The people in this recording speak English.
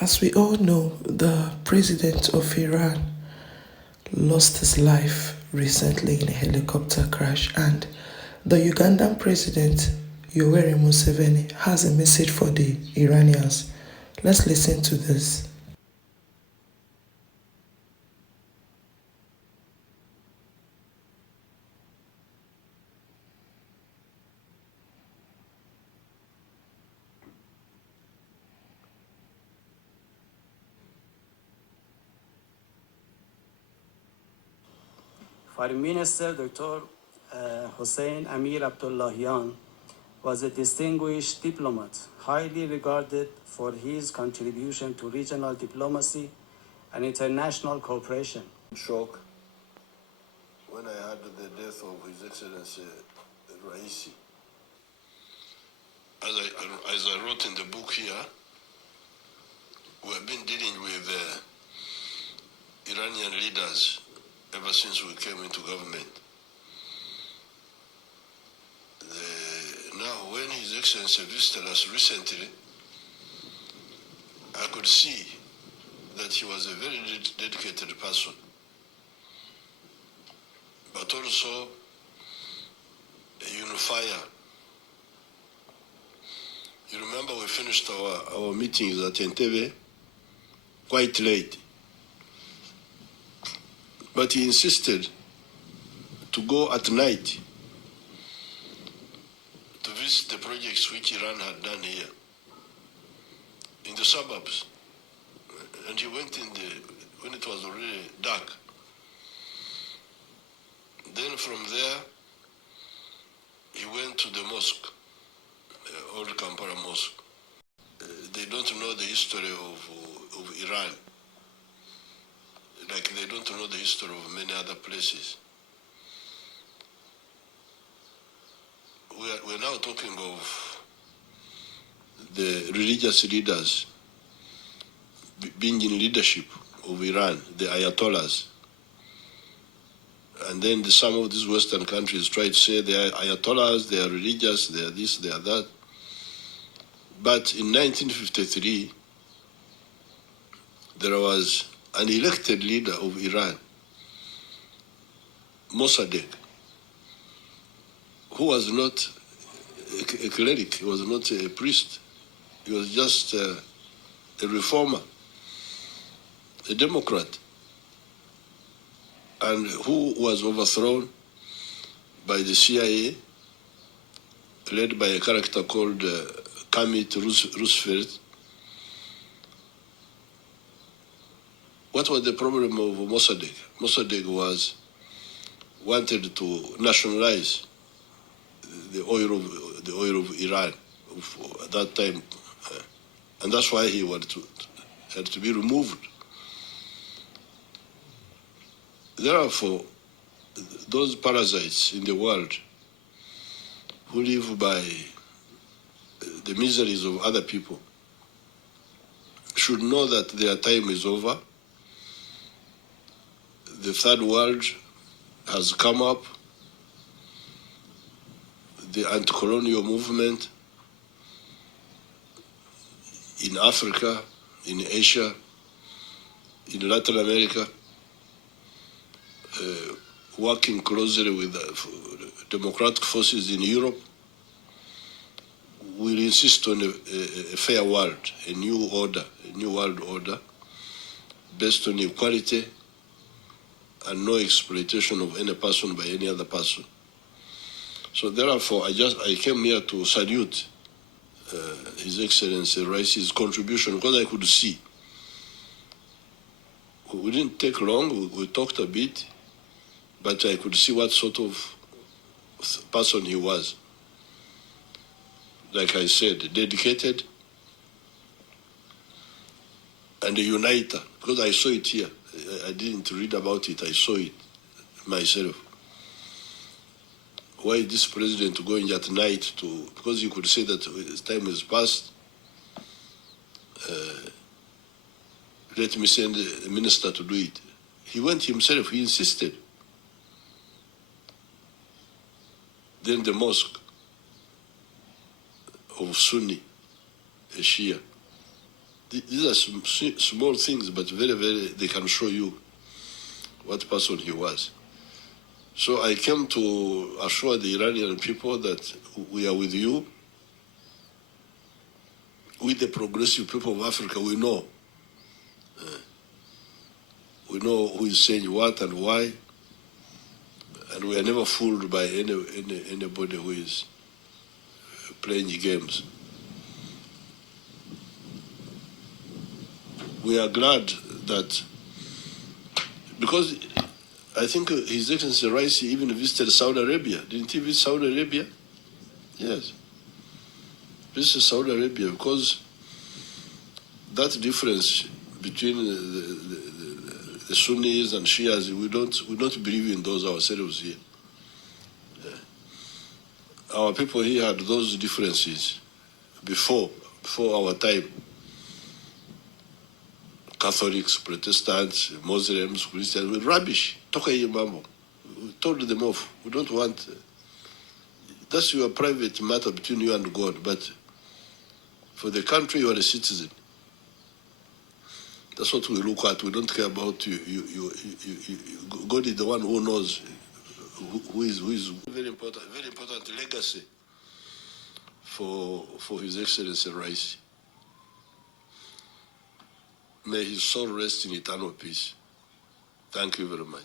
As we all know, the president of Iran lost his life recently in a helicopter crash, and the Ugandan president, Yoweri Museveni, has a message for the Iranians. Let's listen to this. Foreign Minister Dr. Hossein Amir Abdullahian was a distinguished diplomat, highly regarded for his contribution to regional diplomacy and international cooperation. Shock when I heard the death of His Excellency Raisi. As I wrote in the book here, we have been dealing with Iranian leaders ever since we came into government. Now, when His Excellency visited us recently, I could see that he was a very dedicated person, but also a unifier. You remember we finished our meetings at Entebbe quite late, but he insisted to go at night to visit the projects which Iran had done here in the suburbs. And he went when it was already dark. Then from there, he went to the mosque, Old Kampala Mosque. They don't know the history of Iran, like they don't know the history of many other places. We're now talking of the religious leaders being in leadership of Iran, the Ayatollahs. And then some of these Western countries try to say they are Ayatollahs, they are religious, they are this, they are that. But in 1953, there was an elected leader of Iran, Mossadegh, who was not a cleric, he was not a priest, he was just a reformer, a Democrat, and who was overthrown by the CIA, led by a character called Kermit Roosevelt. What was the problem of Mossadegh? Mossadegh wanted to nationalize the oil of Iran at that time, and that's why he had to be removed. Therefore, those parasites in the world who live by the miseries of other people should know that their time is over. The third world has come up. The anti-colonial movement in Africa, in Asia, in Latin America, working closely with democratic forces in Europe, will insist on a fair world, a new world order, based on equality and no exploitation of any person by any other person. So therefore, I came here to salute His Excellency Raisi's contribution, because I could see. We didn't take long, we talked a bit, but I could see what sort of person he was. Like I said, dedicated and a uniter, because I saw it here. I didn't read about it, I saw it myself. Why is this president going at night because you could say that his time is past, let me send a minister to do it. He went himself, he insisted. Then the mosque of Sunni, a Shia, These are small things, but very, very, they can show you what person he was. So I came to assure the Iranian people that we are with you. With the progressive people of Africa, we know. We know who is saying what and why. And we are never fooled by anybody who is playing games. We are glad that, because I think His Excellency Raisi even visited Saudi Arabia. Didn't he visit Saudi Arabia? Yes. Visited Saudi Arabia, because that difference between the Sunnis and Shias, we don't believe in those ourselves here. Our people here had those differences before our time. Catholics, Protestants, Muslims, Christians, with rubbish. Toka hii mambo. We told them off. We don't want. That's your private matter between you and God. But for the country, you are a citizen. That's what we look at. We don't care about you. God is the one who knows who is very important legacy for His Excellency Raisi. May his soul rest in eternal peace. Thank you very much.